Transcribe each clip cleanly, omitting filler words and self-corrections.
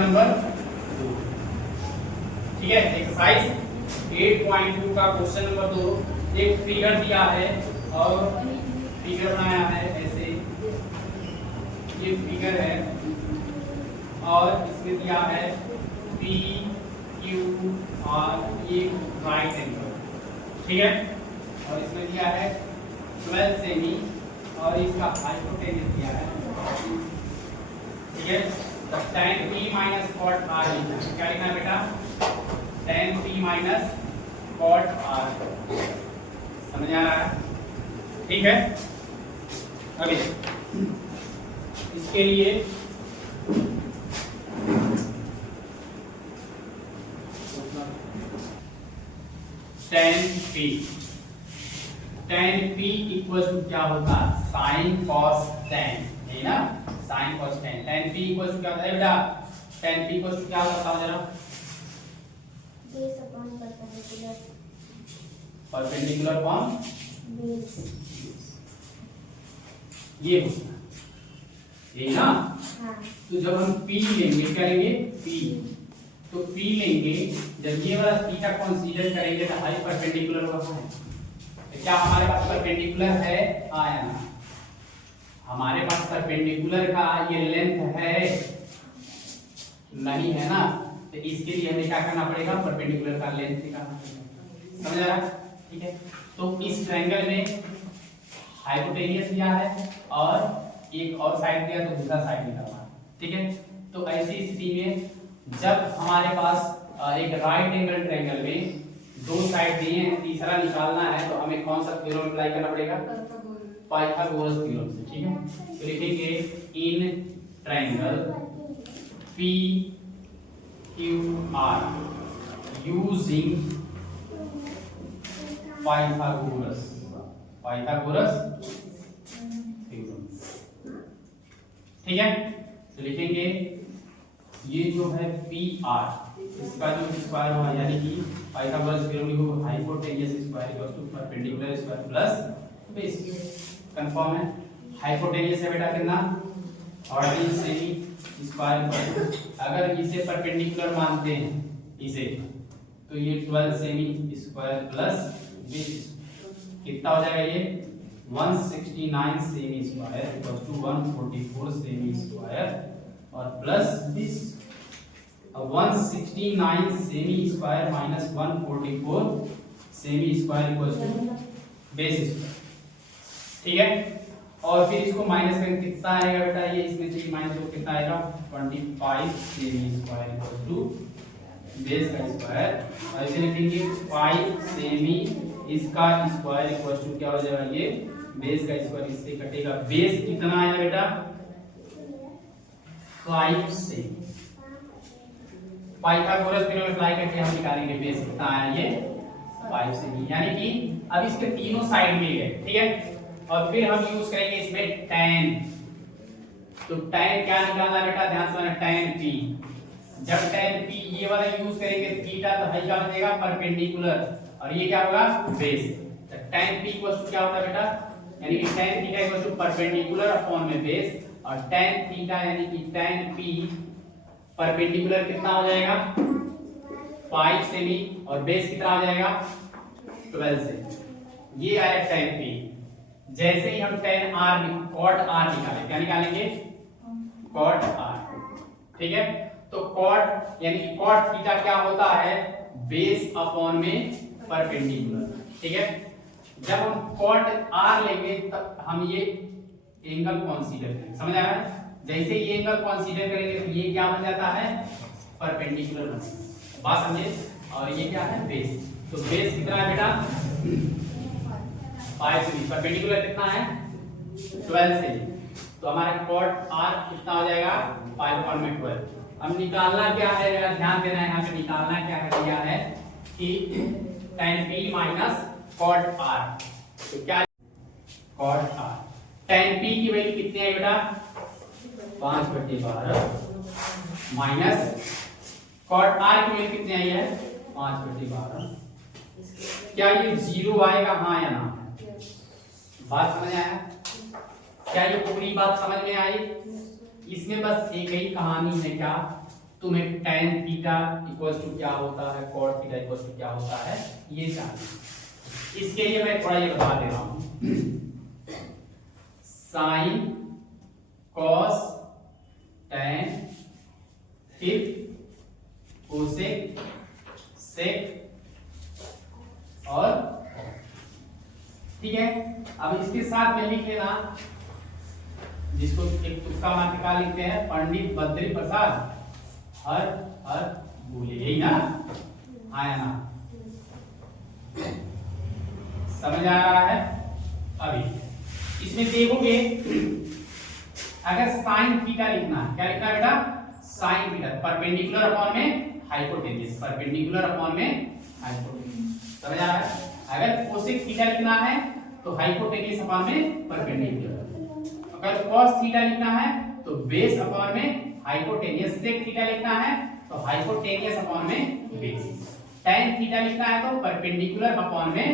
Number 2। ठीक है, exercise 8.2 का क्वेश्चन नंबर 2। एक फिगर दिया है और फिगर बनाया है ऐसे, ये फिगर है और इसमें दिया है पी क्यू आर, ये राइट एंगल। ठीक है, और इसमें दिया है 12 सेमी और इसका हाइपोटेन्यूज दिया है। ठीक है, तो tan p minus cot r क्या लिखना है बेटा? tan p minus cot r। समझ आ रहा है? ठीक है, अभी इसके लिए tan p इक्वल टू क्या होता है? sin cos tan, है ना? sin cos tan। tan p equal to क्या होता है बेटा? tan p इक्वल टू क्या होता है जरा? Base upon perpendicular, perpendicular upon base. ये होता है, ये ना? हाँ। तो जब हम p लेंगे, क्या लेंगे? p, तो p लेंगे, जब ये वाला थीटा कंसीडर करेंगे तो हाई परपेंडिकुलर होगा है। तो क्या हमारे पास परपेंडिकुलर है? आया ना, हमारे पास परपेंडिकुलर का ये लेंथ है नहीं, है ना? तो इसके लिए हमें क्या करना पड़ेगा? परपेंडिकुलर का लेंथ निकालना पड़ेगा। समझ आ रहा? ठीक है, तो इस ट्रायंगल में हाइपोटेनियस दिया है और एक और साइड दिया तो दूसरा साइड निकालना। ठीक है, तो ऐसी स्थिति में जब हमारे पास एक राइट एंगल ट्रायंगल में दो साइड दिए हैं, तीसरा निकालना है तो हमें कौन सा थ्योरम अप्लाई करना पड़ेगा? पाइथागोरस थ्योरम से। ठीक है, तो लिखेंगे in triangle P Q R using Pythagoras theorem. ठीक है, तो लिखेंगे ये जो है पी आर, इसका जो स्क्वायर होगा यानी कि पाइथागोरस थ्योरम लिखो, hypotenuse square equals to perpendicular square plus base. Confirm है? हाइपोटेन्यूस है बेटा कितना? 14 सेमी स्क्वायर इक्वल, अगर इसे परपेंडिकुलर मानते हैं इसे, तो ये 12 सेमी स्क्वायर प्लस बेस कितना हो जाएगा? ये 169 cm square equals to 144 cm square और plus this 169 cm square minus 144 cm square equals to base square. ठीक है, और फिर इसको माइनस करें कितना आएगा बेटा? ये इसमें से माइनस हो कितना आएगा? 25 सेमी स्क्वायर इक्वल्स टू बेस का स्क्वायर, और इसे लिखेंगे 5 सेमी इसका स्क्वायर इक्वल्स टू क्या हो जाएगा? ये बेस का स्क्वायर, इससे कटेगा बेस कितना आएगा बेटा? 5 सेमी। पाइथागोरस थ्योरम अप्लाई करके हम निकालेंगे बेस कितना आया? ये 5 सेमी, यानी कि अब इसके तीनों साइड मिल गए। ठीक है, और फिर हम यूज करेंगे इसमें tan। तो tan क्या निकालना बेटा? ध्यान से सुनना, tan p। जब tan p ये वाला यूज करेंगे थीटा, तो हाई क्या बनेगा? परपेंडिकुलर, और ये क्या होगा? बेस। तो tan p इक्वल्स टू क्या होता है बेटा? यानी कि tan theta equals to perpendicular upon में बेस, और tan थीटा यानी कि tan p परपेंडिकुलर कितना हो जाएगा? 5 सेमी, और बेस कितना हो जाएगा? 12 सेमी। ये आया tan p। जैसे ही हम tan r cot r निकालें, क्या निकालेंगे? cot r। ठीक है, तो cot यानी कि cot थीटा क्या होता है? बेस अपॉन में परपेंडिकुलर। ठीक है, जब हम cot r लेंगे तब हम ये एंगल कंसीडर करेंगे। समझ आ रहा है? जैसे ये एंगल कंसीडर करेंगे तो ये क्या बन जाता है? परपेंडिकुलर बन जाता है। बात समझे? और ये क्या है? बेस। तो बेस कितना है बेटा? 5 सेमी। परपेंडिकुलर कितना है? 12 सेमी। तो हमारा cot r कितना हो जाएगा? 5 अपॉन में 12। अब निकालना क्या है? अगर ध्यान देना है यहाँ पे, निकालना क्या है? दिया है कि tan p minus cot r। तो क्या? cot r। tan p की वैल्यू कितनी है बेटा? 5/12 माइनस cot r की वैल्यू कितनी आई है? 5/12। क्या ये 0 आएगा? हाँ या ना? बात समझ आया? क्या ये पूरी बात समझ में आई? इसमें बस एक ही कहानी है, क्या? तुम्हें tan थीटा इक्वल टू क्या होता है, cot थीटा इक्वल टू क्या होता है, ये जानना। इसके लिए मैं थोड़ा ये बता दे रहा हूं। साइन, कॉस, tan, फिर कोसेक, सेक और, ठीक है। अब इसके साथ में लिख लेना, जिसको एक तुक्का मार के क्या लिखते हैं, पंडित बद्री प्रसाद हर हर बोले, यही ना, आया ना, समझ आ रहा है। अभी इसमें देखोगे, अगर साइन थीटा लिखना है, क्या लिखना है बेटा, साइन थीटा, परपेंडिकुलर अपॉन में हाइपोटेन्यूज, परपेंडिकुलर अपॉन में हाइपोटेन्यूज, समझ आ रहा है। अगर कोसेक थीटा लिखना है तो हाइपोटेन्यूज अपॉन में परपेंडिकुलर, अगर कॉस थीटा लिखना है तो बेस अपॉन में हाइपोटेन्यूज, सेक थीटा लिखना है तो हाइपोटेन्यूज अपॉन में बेस, tan थीटा लिखना है तो परपेंडिकुलर अपॉन में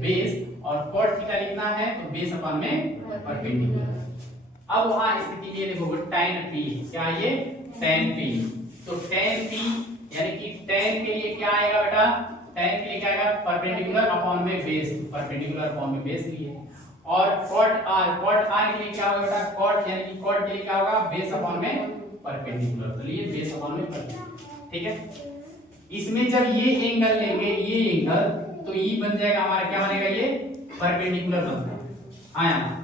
बेस, और cot थीटा लिखना है तो बेस अपॉन में परपेंडिकुलर। अब वहां स्थिति ये देखो, tan p, क्या ये tan p, तो tan p यानी कि tan के लिए क्या आएगा बेटा, tan के लिए क्या आएगा, परपेंडिकुलर अपॉन में बेस, परपेंडिकुलर अपॉन में बेस लिए, और cot r के लिए क्या होगा बेटा, cot यानी कि cot के लिए क्या होगा, बेस अपॉन में परपेंडिकुलर, तो लिए बेस अपॉन में परपेंडिकुलर, ठीक है। इसमें जब ये एंगल लेंगे, ये एंगल, तो ये बन जाएगा हमारा, क्या बनेगा, ये परपेंडिकुलर बनता है, आया ना।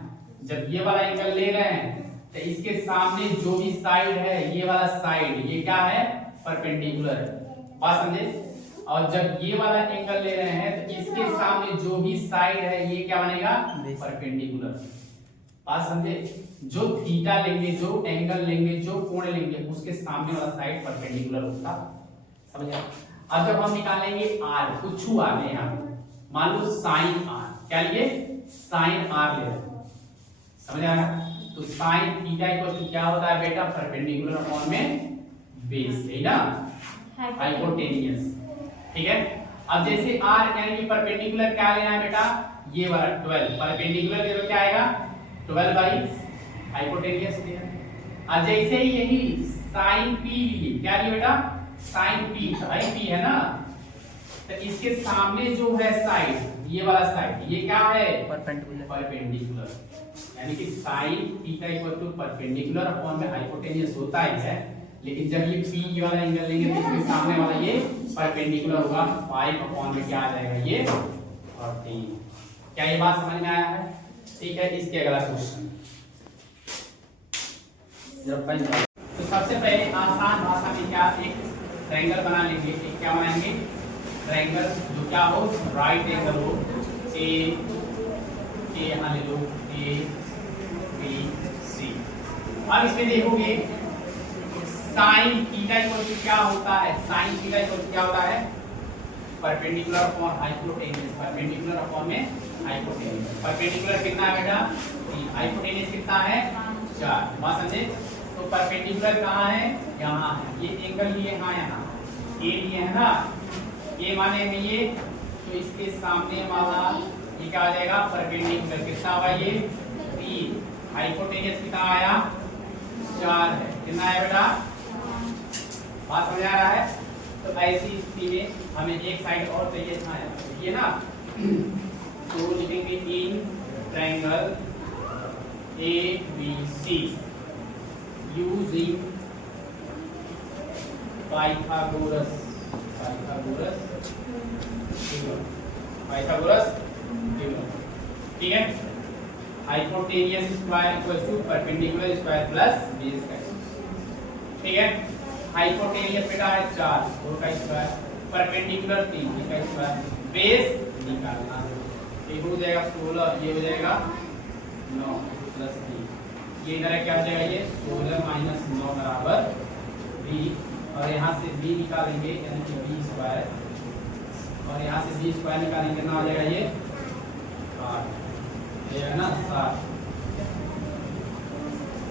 जब ये वाला एंगल ले रहे हैं तो इसके सामने जो भी साइड है, ये वाला साइड, ये क्या है, परपेंडिकुलर है, बात समझे। और जब ये वाला एंगल ले रहे हैं तो इसके सामने जो भी साइड है, ये क्या बनेगा, परपेंडिकुलर, बात समझे। जो थीटा लेंगे, जो एंगल लेंगे, जो कोण लेंगे, उसके सामने वाला साइड परपेंडिकुलर होता, समझ आया। अब जब हम निकालेंगे r, कुछ आ रहे यहाँ, मान लो साइन r, क्या लिए, साइन r ले रहे, समझ आ रहा, तो साइन थीटा इक्वल टू क्या होता है बेटा, परपेंडिकुलर अपॉन में बेस, यही ना, हाइपोटेन्यूज, ठीक है। अब जैसे r यानी कि परपेंडिकुलर क्या लेना है बेटा, ये वाला 12, परपेंडिकुलर के क्या आएगा, 12 बाई हाइपोटेन्यूज लिया। अब जैसे ही यही साइन p लिए, क्या लिए बेटा, साइन p, साइन p है ना, तो इसके सामने जो है साइड, ये वाला साइड, ये क्या है, परपेंडिकुलर, यानी कि sine theta equal to perpendicular upon में हाइपोटेन्यूज होता ही है, लेकिन जब ये p वाला एंगल लेंगे तो इसके सामने वाला ये परपेंडिकुलर होगा, 5 अपॉन में क्या आ जाएगा, ये 14। क्या ये बात समझ में आया है, ठीक है। इसके अगला क्वेश्चन, तो सबसे पहले आसान भाषा में क्या, एक ट्रायंगल बना लेंगे, एक क्या बनाएंगे, ट्रायंगल जो क्या हो, राइट एंगल हो, ए यहाँ ले लो, ए बी सी। अब इसमें देखोगे साइन थीटा इक्वल टू क्या होता है, साइन थीटा इक्वल टू क्या होता है, perpendicular upon hypotenuse, perpendicular upon में हाइपोटेन्यूज, परपेंडिकुलर कितना है बेटा, हाइपोटेन्यूज कितना है, 4, बात समझे। तो परपेंडिकुलर कहाँ है, यहाँ है, ये एंगल लिए, हाँ यहाँ ए लिए है ना, ये माने में ये, तो इसके सामने वाला ये क्या आ जाएगा, परपेंडिकुलर कितना होगा, ये 3, हाइपोटेन्यूज कितना आया, 4 है, कितना है बेटा, बात समझ आ रहा है। तो ऐसी स्थिति में हमें एक साइड और चाहिए था, ये ना, तो लिखेंगे in triangle ABC using Pythagoras theorem, ठीक है। Hypotenuse square equal to perpendicular square plus base का, ठीक है। हाइपोटेन्यूज बेटा है 4, 4 का स्क्वायर, परपेंडिकुलर 3 का स्क्वायर, बेस निकालना, ये हो जाएगा 16, ये हो जाएगा 9 प्लस 3, ये इधर क्या हो जाएगा, ये 16 माइनस 9 बराबर b, और यहाँ से b निकालेंगे यानी कि b स्क्वायर, और यहाँ से b स्क्वायर निकालेंगे कितना हो जाएगा, ये 8, ये है ना 7,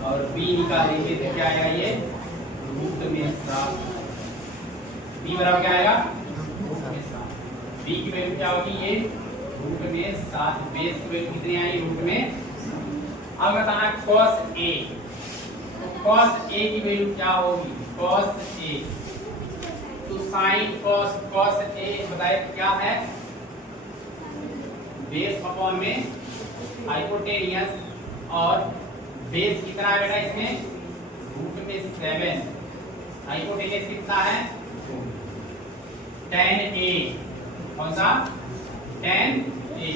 और b निकालेंगे तो क्या आएगा, ये रूट में 7, b बराबर क्या आएगा, रूट में 7, b की वैल्यू क्या होगी, ये रूट में 7, बेस की वैल्यू कितनी आई, रूट में। अब बताना cos a, तो cos a की वैल्यू क्या होगी, cos A, तो sin cos A बताए क्या है, बेस अपॉन में हाइपोटेनियस, और बेस कितना है बेटा इसमें, रूट में 7, हाइपोटेनियस कितना है 10A, कौन सा 10A,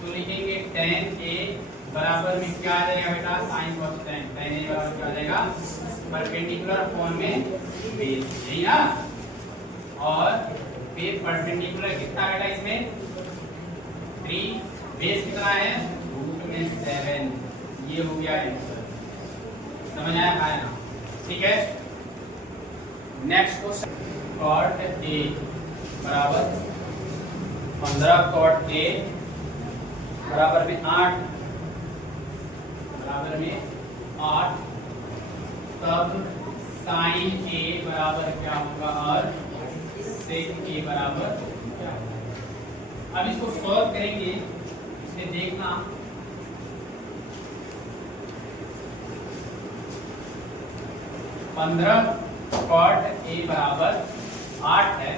तो लिखेंगे 10A बराबर में क्या आ जाएगा बेटा, sin cos 10A बराबर क्या आ जाएगा, परपेंडिकुलर अपॉन में बेस, यही ना, और बेस परपेंडिकुलर कितना बेटा इसमें 3, बेस कितना है रूट में 7, ये हो गया आंसर, समझ आया ना, ठीक है। नेक्स्ट क्वेश्चन, cot A बराबर 15 cot A बराबर में 8, बराबर में 8, तब sin A बराबर क्या होगा, और sec A बराबर क्या होगा। अब इसको सॉल्व करेंगे, इसमें देखना 15 cot A बराबर 8 है,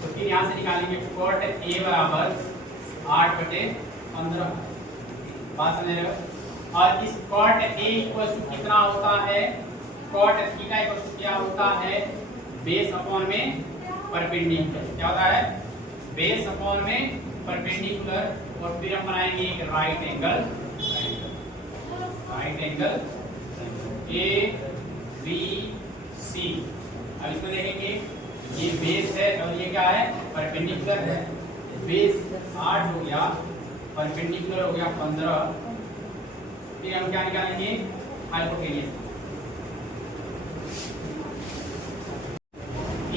तो फिर यहाँ से निकालेंगे cot A बराबर 8/15, बात समझ रहे हो, और इस cot A इक्वल टू कितना होता है, cot थीटा इक्वल टू क्या होता है, बेस अपॉन में परपेंडिकुलर, क्या होता है बेस अपॉन में परपेंडिकुलर, और फिर हम बनाएंगे एक right angle A B C. अब इसमें देखेंगे ये बेस है और ये क्या है परपेंडिकुलर है, बेस 8 हो गया, परपेंडिकुलर हो गया 15, फिर हम क्या निकालेंगे हाइपोटेनियस,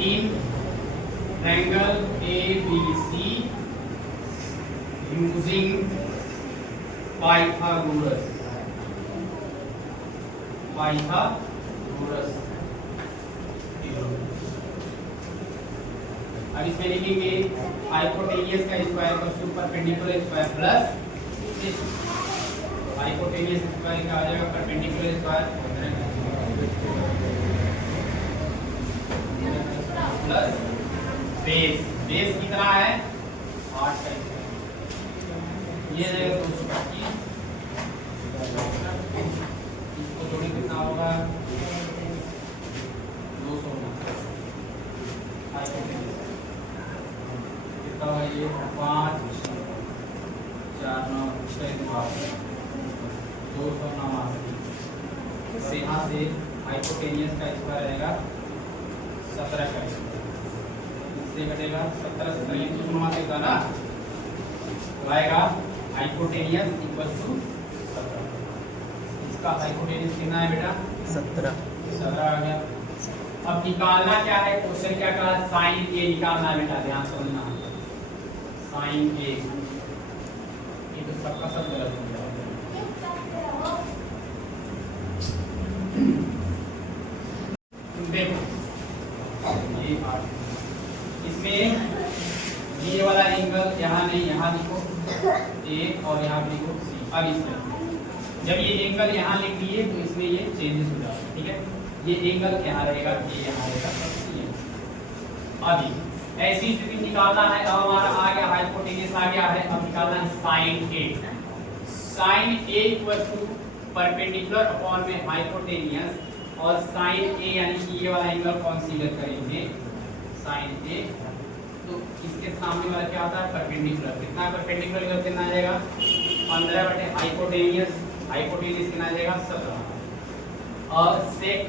इन ट्रायंगल ABC using Pythagoras अब इसमें लिखेंगे हाइपोटेनियस का square plus perpendicular square plus hypotenuse square क्या आ जाएगा, परपेंडिकुलर स्क्वायर प्लस बेस कितना है 8 का, ये रहेगा 225, इसको जोड़े कितना होगा 200, कितना होगा ये 5 4 9 289, और यहाँ से हाइपोटेनियस का स्क्वायर रहेगा 17 का, इससे घटेगा 17 189 का ना, तो आएगा हाइपोटेनियस इक्वल टू 17, इसका हाइपोटेनियस कितना है बेटा 17 आ गया। अब निकालना क्या है, क्वेश्चन क्या कहा, साइन ए निकालना है बेटा, ध्यान समझना, साइन ए, ये तो सबका सब गलत हो गया, देखो ये इसमें ये वाला एंगल यहाँ नहीं, यहाँ लिखो ए और यहाँ लिखो सी। अब इसमें जब ये एंगल यहाँ लिख दिए तो इसमें ये चेंजेस हो जाते हैं, ठीक है, ये एंगल यहाँ रहेगा, ये यहाँ रहेगा, अभी ऐसी स्थिति निकालना है, अब हमारा आ गया हाइपोटेनियस आ गया है, अब निकालना है sine A, sine A equal to perpendicular upon में हाइपोटेनियस, और साइन ए यानी कि ये वाला एंगल कंसीडर करेंगे साइन ए, तो इसके सामने वाला क्या होता है परपेंडिकुलर, कितना परपेंडिकुलर कितना आ जाएगा 15/हाइपोटेनियस, हाइपोटेनियस कितना आ जाएगा 17, और सेक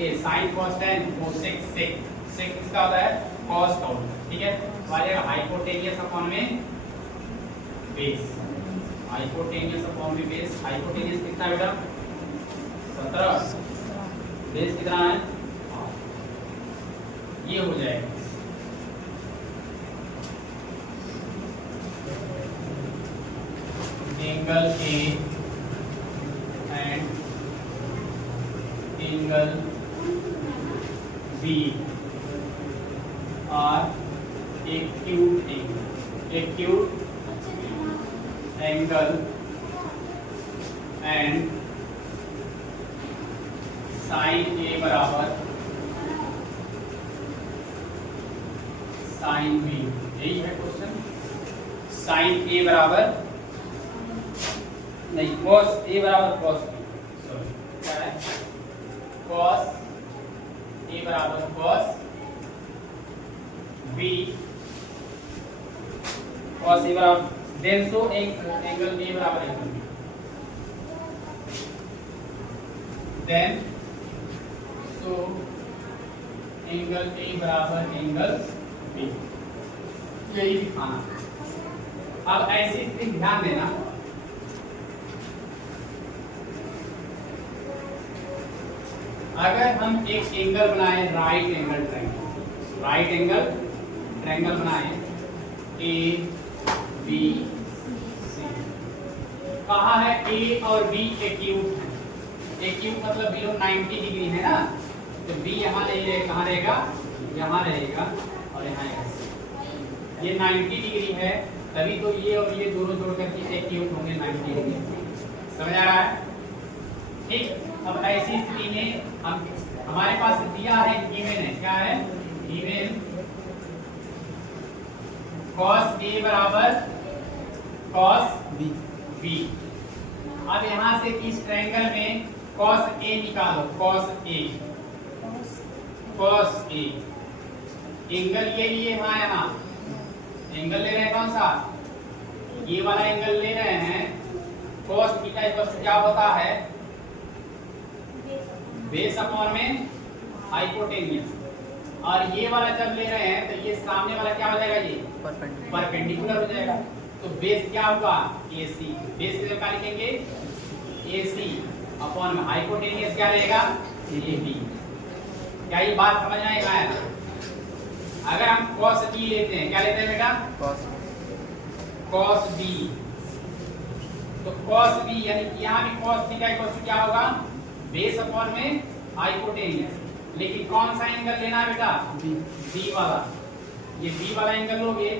ए साइन cos 10 वो सेक किसका होता है cos का, ठीक है, तो आ जाएगा हाइपोटेनियस अपॉन में बेस, हाइपोटेनियस अपॉन में बेस, हाइपोटेनियस कितना बेटा 17, बेस कितना है, ये हो जाएगा angle A and angle B are acute angle and sine A बराबर साइन बी, यही है क्वेश्चन। साइन ए बराबर नहीं, कॉस ए बराबर कॉस बी, सॉरी क्या है, कॉस ए बराबर कॉस बी, कॉस ए बराबर देन सो एंगल ए बराबर angle B, then so angle A बराबर एंगल बी, यही दिखाना। अब ऐसी स्थिति ध्यान देना, अगर हम एक एंगल बनाए right angle triangle, right angle triangle बनाए ए बी सी, कहा है ए और बी एक्यूट है, एक्यूट मतलब बिलो 90 डिग्री है ना, तो बी यहाँ कहाँ रहेगा, यहाँ रहेगा और यहाँ रहेगा। ये 90 डिग्री है, तभी तो ये और ये दोनों जोड़ करके एक्यूट होंगे 90 डिग्री। समझ आ रहा है? ठीक। अब ऐसी स्थिति में हम हमारे पास दिया है, गिवन है, क्या है, गिवन cos A बराबर cos B। अब यहाँ से इस ट्रायंगल में cos A निकालो, cos A, cos A, angle ये लिए वहां यहाँ एंगल ले रहे हैं, कौन सा, ये वाला एंगल ले रहे हैं। cos थीटा इक्वल क्या होता है, बेस अपॉन में हाइपोटेनियस, और ये वाला जब ले रहे हैं तो ये सामने वाला क्या हो जाएगा, ये परपेंडिकुलर हो जाएगा। तो बेस क्या होगा, AC, बेस की जगह क्या लिखेंगे, AC अपॉन में हाइपोटेनियस क्या रहेगा, AB। क्या ये बात समझ में आएगा? अगर हम cos B लेते हैं, क्या लेते हैं बेटा, cos B, तो cos B यानी कि यहाँ भी cos थीटा इक्वल क्या होगा, बेस अपॉन में हाइपोटेनियस। लेकिन कौन सा एंगल लेना है बेटा, बी वाला। ये बी वाला एंगल लोगे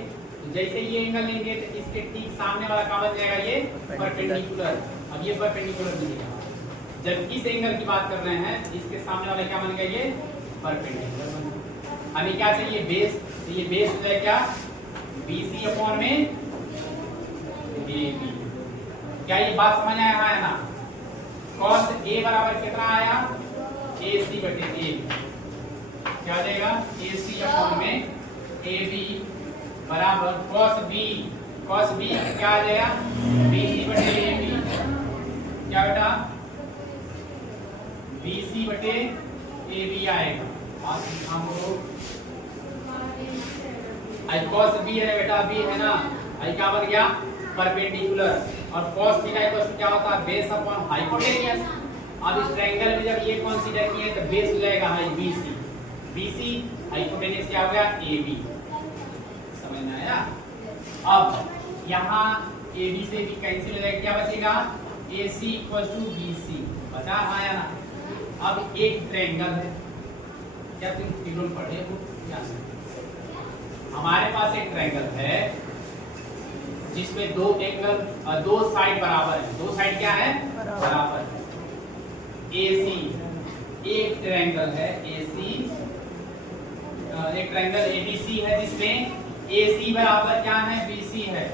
तो जैसे ये एंगल लेंगे तो इसके ठीक सामने वाला क्या बन जाएगा, ये परपेंडिकुलर। अब ये परपेंडिकुलर बनेगा, जब इस एंगल की बात कर रहे हैं इसके सामने वाला क्या बन गया, ये परपेंडिकुलर बन गया। हमें क्या चाहिए, बेस, तो ये बेस हो जाए क्या, BC अपॉन में AB। क्या ये बात समझ आया है ना? cos A बराबर कितना आया, AC बटे AB, क्या आ जाएगा, AC अपॉन में AB बराबर cos B, cos B क्या आ जाएगा, BC बटे AB, क्या बेटा, BC बटे AB आएगा। हम cos B है बेटा, B है ना, आई क्या बन गया, परपेंडिकुलर, और cos थीटा इक्वल क्या होता है, बेस अपॉन हाइपोटेनियस। अब इस ट्रायंगल में जब ये कंसीडर किए तो बेस हो जाएगा BC, BC हाइपोटेनियस क्या हो गया, AB। समझ में आया? अब यहाँ AB से भी कैंसिल हो जाएगा, क्या बचेगा, AC इक्वल टू BC, बचा आया ना। अब एक ट्रायंगल है, क्या तुम फिगर पढ़े हो, हमारे पास एक ट्रायंगल है जिसमें दो एंगल, दो साइड बराबर है, दो साइड क्या है, बराबर है। AC एक ट्रायंगल है, AC एक ट्रायंगल ABC है जिसमें AC बराबर क्या है, BC है।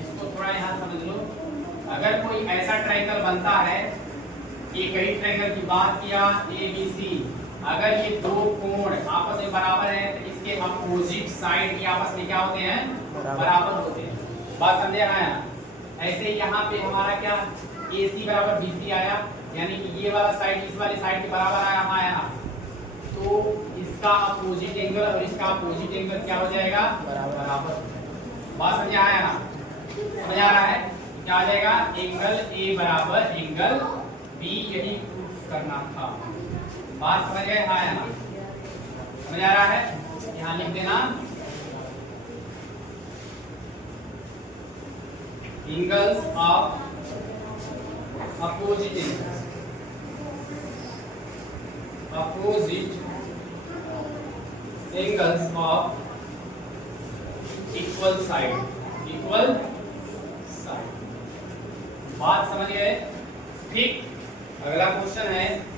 इसको थोड़ा यहाँ समझ लो। अगर कोई ऐसा ट्रायंगल बनता है, एक ही ट्रायंगल की बात किया ABC, अगर ये दो कोण आपस में बराबर है तो इसके अपोजिट साइड भी आपस में क्या होते हैं, बराबर होते हैं। बात समझे आया? ऐसे यहाँ पे हमारा क्या, AC बराबर BC आया, यानी कि ये वाला साइड इस वाले साइड के बराबर आया, आया, तो इसका अपोजिट एंगल और इसका अपोजिट एंगल क्या हो जाएगा, बराबर। बात समझे आया ना? समझ आ रहा है? क्या आ जाएगा, एंगल A बराबर एंगल B, यही करना था। बात समझ गए, आया ना? समझ आ रहा है? यहाँ लिख देना, angles of opposite angles, opposite angles of equal side, equal side. बात समझ गए? ठीक। अगला क्वेश्चन है